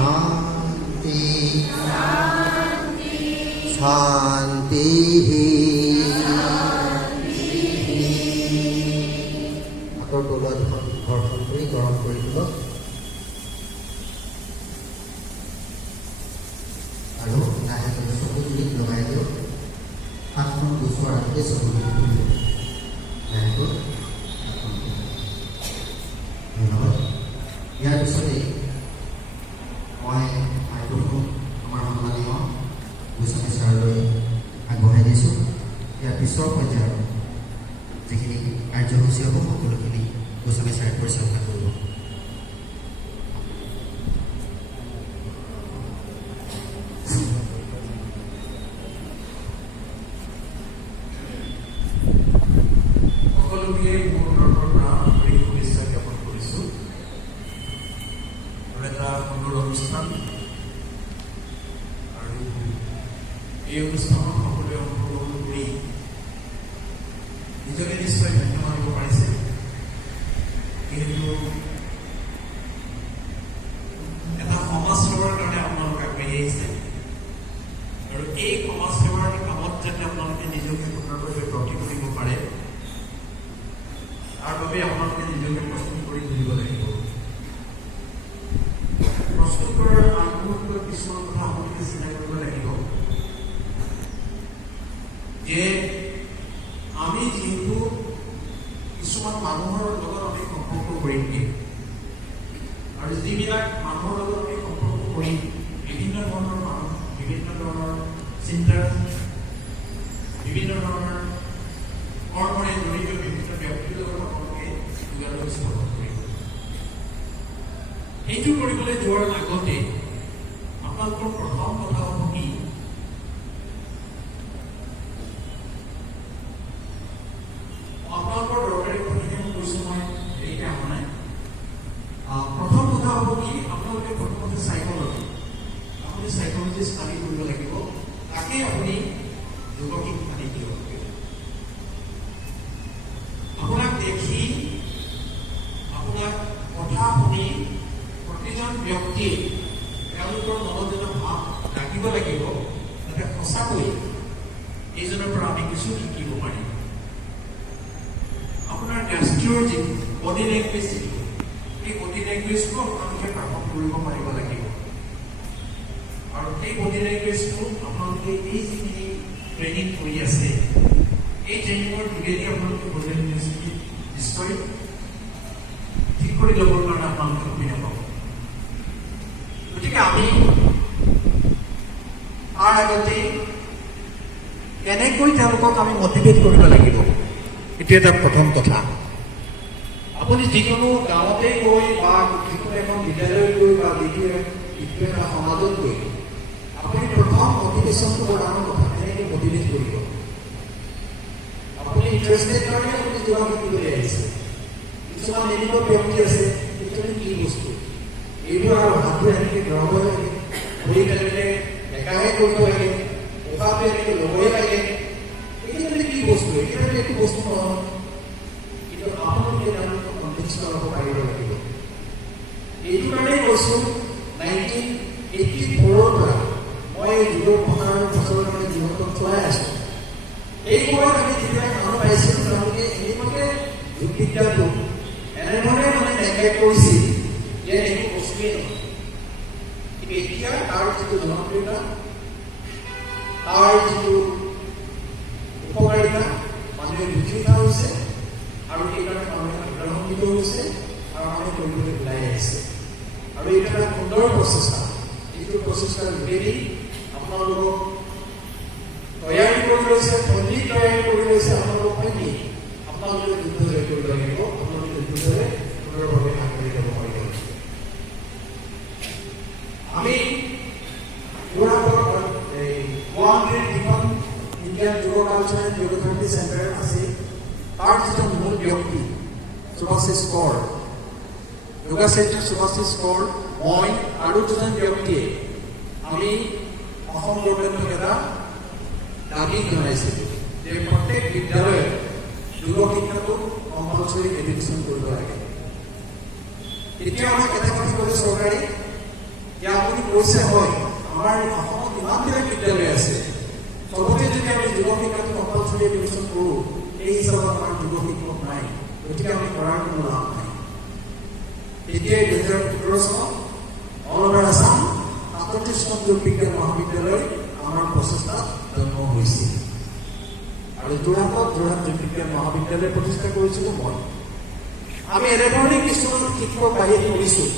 শান্তি শান্তি হাতৰ তলুৱা দুখন ঘৰখন কৰি গৰম কৰি দিব আৰু লাহেকৈ চকুগুলিত লগাই দিয়ক। হাতখন গুচোৱাৰ আগতে চকুগুলি খুলি দিয়ক। লাহেকৈ ধন্যবাদ। ইয়াৰ পিছতেই মই মাইক্ৰফোন আমাৰ সন্মানীয় গোস্বামী ছাৰলৈ আগবঢ়াই দিছোঁ। ইয়াৰ পিছৰ পৰ্যায়ত যিখিনি কাৰ্যসূচী হ'ব সকলোখিনি গোস্বামী ছাৰে পৰিচালনা কৰিব। সকলোকে মোৰ তৰফৰ পৰা আন্তৰিক শুভেচ্ছা জ্ঞাপন কৰিছোঁ। আৰু এটা সুন্দৰ অনুষ্ঠান, আৰু এই অনুষ্ঠানত সকলোৱে অংশগ্ৰহণ কৰি নিজকে নিশ্চয় ধন্য মানিব পাৰিছে। যিহেতু এটা সমাজ সেৱাৰ কাৰণে আপোনালোক আগবাঢ়ি আহিছে, আৰু এই সমাজ সেৱাৰ কামত যাতে আপোনালোকে নিজকে সুন্দৰভাৱে ব্ৰতী কৰিব পাৰে তাৰ বাবে আপোনালোকে নিজকে প্ৰস্তুত কৰি তুলিব লাগিব। প্ৰস্তুত কৰাৰ আগমুহূৰ্তত কিছুমান কথা আপোনালোকে চিন্তা কৰিব লাগিব যে আমি যিহেতু কিছুমান মানুহৰ লগত আমি সম্পৰ্ক কৰিম, আৰু যিবিলাক মানুহৰ লগত আমি সম্পৰ্ক কৰিম বিভিন্ন ধৰণৰ মানুহ, বিভিন্ন ধৰণৰ চিন্তাৰ, বিভিন্ন ধৰণৰ কৰ্মৰে জড়িত বিভিন্ন ব্যক্তিৰ লগত আপোনালোকে যোগাযোগ স্থাপন কৰিব। সেইটো কৰিবলৈ যোৱাৰ আগতে আপোনালোকৰ প্ৰথম কথা হ'ব কি, আপোনালোকৰ দৰকাৰী কথাখিনি কৈছোঁ মই হেৰিতে অহা নাই। প্ৰথম কথা হ'ব কি, আপোনালোকে প্ৰথমতে চাইকলজি, আপুনি চাইকলজি ষ্টাডি কৰিব লাগিব। তাকে আপুনি যোগ শিক্ষা দিব লাগিব। আপোনাক দেখি, আপোনাক কথা শুনি প্ৰতিজন ব্যক্তিয়ে তেওঁলোকৰ মনত এটা ভাৱ ৰাখিব লাগিব যাতে সঁচাকৈ এইজনৰ পৰা আমি কিছু শিকিব পাৰিম। আপোনাৰ গেষ্ট্ৰিঅ'ৰ যি বডি লেংগুৱেজ, সেই বডি লেংগুৱেজটো আপোনালোকে গ্ৰহণ কৰিব পাৰিব লাগিব। আৰু সেই বডি লেংগুৱেজটো আপোনালোকে এই যিখিনি ট্ৰেইনিং কৰি আছে, এই ট্ৰেইনিঙৰ যোগেদি আপোনালোকে বডি লেংগুৱেজখিনি নিশ্চয় ঠিক কৰি ল'বৰ কাৰণে আপোনালোকে সুবিধা পাব। গতিকে আমি তাৰ আগতে কেনেকৈ তেওঁলোকক আমি মটিভেট কৰিব লাগিব, এইটো এটা প্ৰথম কথা। আপুনি যিকোনো গাঁৱতে গৈ বা যিকোনো এখন বিদ্যালয়ত গৈ বা যিটো এটা সমাজত গৈ আপুনি প্ৰথম মটিভেশ্যনটো বৰ ডাঙৰ কথা। কেনেকৈ মটিভেট কৰিব, আপুনি ইণ্টাৰেষ্টেড কাৰণে আপুনি যোৱা শিকিবলৈ আহিছে। কিছুমান এনেকুৱা ব্যক্তি আছে, এইটো কি বস্তু, এইবোৰ আৰু হাতটো এনেকৈ ধৰাব লাগে, ভৰি তেনেকৈ বেকাহে কৰিব লাগে, উশাহটো এনেকৈ ল'বই লাগে, এইটো কি বস্তু, এইটো একো বস্তু নহয়। কিন্তু আপোনালোকে তেওঁলোকক কনভিন্স কৰাব পাৰিব লাগিব। এইটো কাৰণেই কৈছোঁ 1984 পৰা মই যুগৰ প্ৰসাৰৰ বছৰৰ কাৰণে জীৱনক চলাই আছোঁ। এই সময়ত আমি যেতিয়া মানুহ পাইছিলোঁ, তেওঁলোকে এনেকুৱাকৈ যোগবিদ্যাটো এনেধৰণে নেগলেক্ট কৰিছিল যে একো বস্তুৱেই নহয়। কিন্তু এতিয়া তাৰ যিটো জনপ্ৰিয়তা, তাৰ যিটো উপকাৰিতা মানুহে বুজি উঠা হৈছে, আৰু সেইকাৰণে মানুহে আগ্ৰহান্বিত হৈছে, আৰু মানুহে কৰিবলৈ ওলাই আহিছে। আৰু এইটো এটা সুন্দৰ প্ৰচেষ্টা। যিটো প্ৰচেষ্টাৰ যোগেদি আপোনালোকক তৈয়াৰী কৰি লৈছে, ধনী তৈয়াৰী কৰি লৈছে আপোনালোকক হয়নি, আপোনালোকে যুদ্ধৰে কৰিব লাগিব, আপোনালোকে যুদ্ধৰে সুন্দৰভাৱে আগবাঢ়ি যাব পাৰিব। আমি যোৰহাটৰ গুৱাহাটীৰ যিখন ইণ্ডিয়ান যোগ কালচাৰ জিঅ'গ্ৰাফি চেণ্টাৰ আছে, তাৰ যিটো মূল ব্যক্তি সুভাশিষ কৌৰ, যোগা চেণ্টাৰ সুভাশিষ কৌৰ, মই আৰু দুজন ব্যক্তিয়ে আমি অসম গভৰ্ণমেণ্টক এটা দাবী জনাইছিলোঁ যে প্ৰত্যেক বিদ্যালয়ত যোগ শিক্ষাটো কম্পালচৰি এডুকেশ্যন কৰিব লাগে। এতিয়া আমাক এটা কথা ক'লে চৰকাৰে যে আপুনি কৈছে হয় আমাৰ অসমত ইমানবিলাক বিদ্যালয় আছে চবতে যদি আমি যুৱ শিক্ষাটো কম্পালচৰি এডুকেশ্যন কৰোঁ এই হিচাপত আমাৰ যুৱ শিক্ষক নাই গতিকে আমি কৰাৰ কোনো লাভ নাই তেতিয়াই 2017 চনত অল অভাৰ আছাম 37খন যোগ বিজ্ঞান মহাবিদ্যালয় আমাৰ প্ৰচেষ্টাত জন্ম হৈছিল আৰু যোৰহাট যোগ বিজ্ঞান মহাবিদ্যালয় প্ৰতিষ্ঠা কৰিছিলোঁ মই আমি এনেধৰণে কিছুমান শিক্ষক বাহিৰ কৰিছোঁ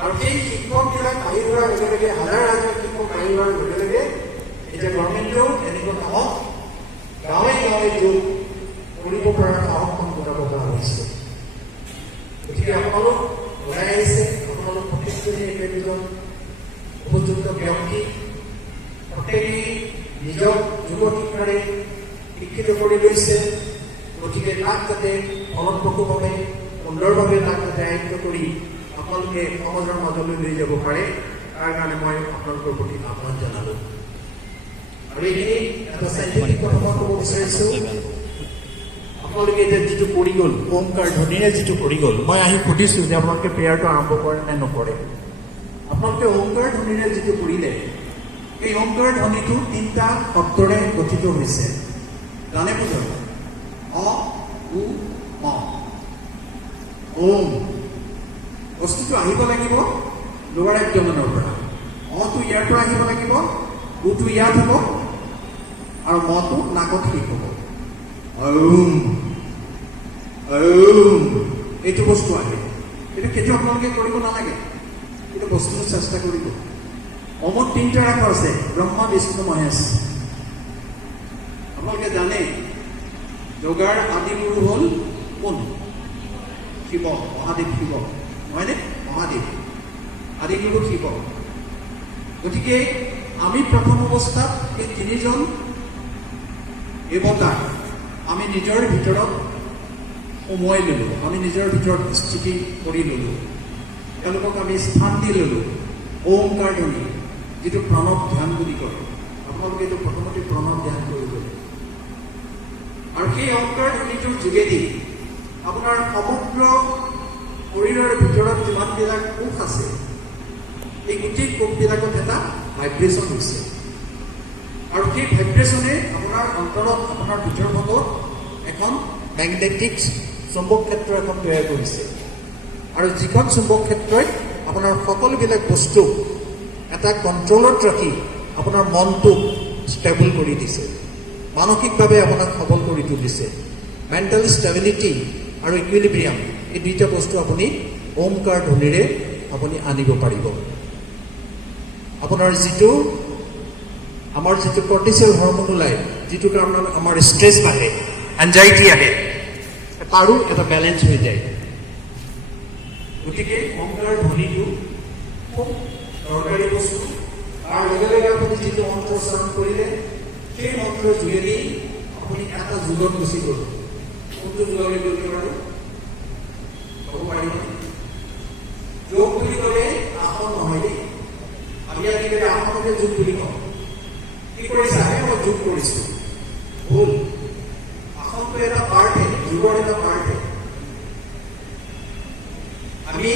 আৰু সেই শিক্ষকবিলাক বাহিৰ হোৱাৰ লগে লগে হাজাৰ হাজাৰ শিক্ষক বাহিৰ হোৱাৰ লগে লগে এতিয়া গভৰ্ণমেণ্টেও এনেকুৱা কামত গাঁৱে গাঁৱে যোগ কৰিব পৰাৰ সাহসখন গোটাব পৰা হৈছে গতিকে আপোনালোক ওলাই আহিছে আপোনালোক প্ৰত্যেকজনে একজন উপযুক্ত ব্যক্তি প্ৰত্যেকেই নিজক যুৱ শিক্ষাৰে শিক্ষিত কৰি লৈছে গতিকে তাক যাতে ফলপ্ৰসূভাৱে সুন্দৰভাৱে তাক যাতে আয়ত্ত কৰি আপোনালোকে সমাজৰ মাজলৈ লৈ যাব পাৰে তাৰ কাৰণে মই আপোনালোকৰ প্ৰতি আহ্বান জনালোঁ আৰু এইখিনি এটা চাইণ্টিফিক কথা মই ক'ব বিচাৰিছোঁ আপোনালোকে এতিয়া যিটো কৰি গ'ল ওমকাৰ ধ্বনিৰে যিটো কৰি গ'ল মই আহি সুধিছোঁ যে আপোনালোকে প্ৰেয়াৰটো আৰম্ভ কৰে নে নকৰে আপোনালোকে ওমকাৰ ধ্বনিৰে যিটো কৰিলে এই ওমকাৰ ধ্বনিটো 3টা শব্দৰে গঠিত হৈছে জানে বুজক অ উ ম ওম বস্তুটো আহিব লাগিব লোৱাৰ একজনৰ পৰা অটো ইয়াৰ পৰা আহিব লাগিব উটো ইয়াত হ'ব আৰু মটো নাকত শেষ হ'ব ওম ওম এইটো বস্তু আহে এইটো কেতিয়াও আপোনালোকে কৰিব নালাগে এইটো বস্তুটো চেষ্টা কৰিব অমত 3টা আখৰ আছে ব্ৰহ্মা বিষ্ণু মহেশ আপোনালোকে জানে যোগাৰ আদি গুৰু হ'ল কোন শিৱ মহাদেৱ শিৱ নহয়নে মহাদেৱ আদি গুৰু শিৱ গতিকে আমি প্ৰথম অৱস্থাত এই 3জন দেৱতাক আমি নিজৰ ভিতৰত সোমোৱাই ল'লোঁ আমি নিজৰ ভিতৰত স্থিতি কৰি ল'লোঁ তেওঁলোকক আমি স্থান দি ল'লোঁ ওমকাৰ ধ্বনি যিটো প্ৰণৱ ধ্যান বুলি কয় আপোনালোকে এইটো প্ৰথমতে প্ৰণৱ ধ্যান কৰিব আৰু সেই ওমকাৰ ধ্বনিটোৰ যোগেদি আপোনাৰ সমগ্ৰ শৰীৰৰ ভিতৰত যিমানবিলাক কোষ আছে এই গোটেই কোষবিলাকত এটা ভাইব্ৰেশ্যন হৈছে আৰু সেই ভাইব্ৰেশ্যনে আপোনাৰ অন্তৰত আপোনাৰ ভিতৰ ভাগত এখন মেগনেটিক চুম্বক ক্ষেত্ৰ এখন তৈয়াৰ কৰিছে আৰু যিখন চুম্বক ক্ষেত্ৰই আপোনাৰ সকলোবিলাক বস্তু এটা কণ্ট্ৰলত ৰাখি আপোনাৰ মনটোক ষ্টেবল কৰি দিছে মানসিকভাৱে আপোনাক সবল কৰি তুলিছে মেণ্টেল ষ্টেবিলিটি আৰু ইকুইলিব্ৰিয়াম এই 2টা বস্তু আপুনি ওমকাৰ ধ্বনিৰে আপুনি আনিব পাৰিব আপোনাৰ যিটো আমাৰ যিটো কৰ্টিচল হৰমন ওলায় যিটো কাৰণত আমাৰ ষ্ট্ৰেছ বাঢ়ে এনজাইটি আহে তাৰো এটা বেলেঞ্চ হৈ যায় গতিকে ওমকাৰ ধ্বনিটো খুব দৰকাৰী বস্তু তাৰ লগে লগে আপুনি যিটো মন্ত্ৰ উচ্চাৰণ কৰিলে সেই মন্ত্ৰৰ যোগেদি আপুনি এটা যুগত গুচি গ'ল কোনটো যুগলৈ গ'ল বাৰু ক'ব পাৰিবনে যোগ বুলি ক'লে আসন নহয় দেই আমি আজিকালি আসনকে যোগ বুলি কওঁ কি কৰিছে আমি মই যোগ কৰিছোঁ ভুল আসনটো এটা পাৰ্টহে যোগৰ এটা পাৰ্টহে আমি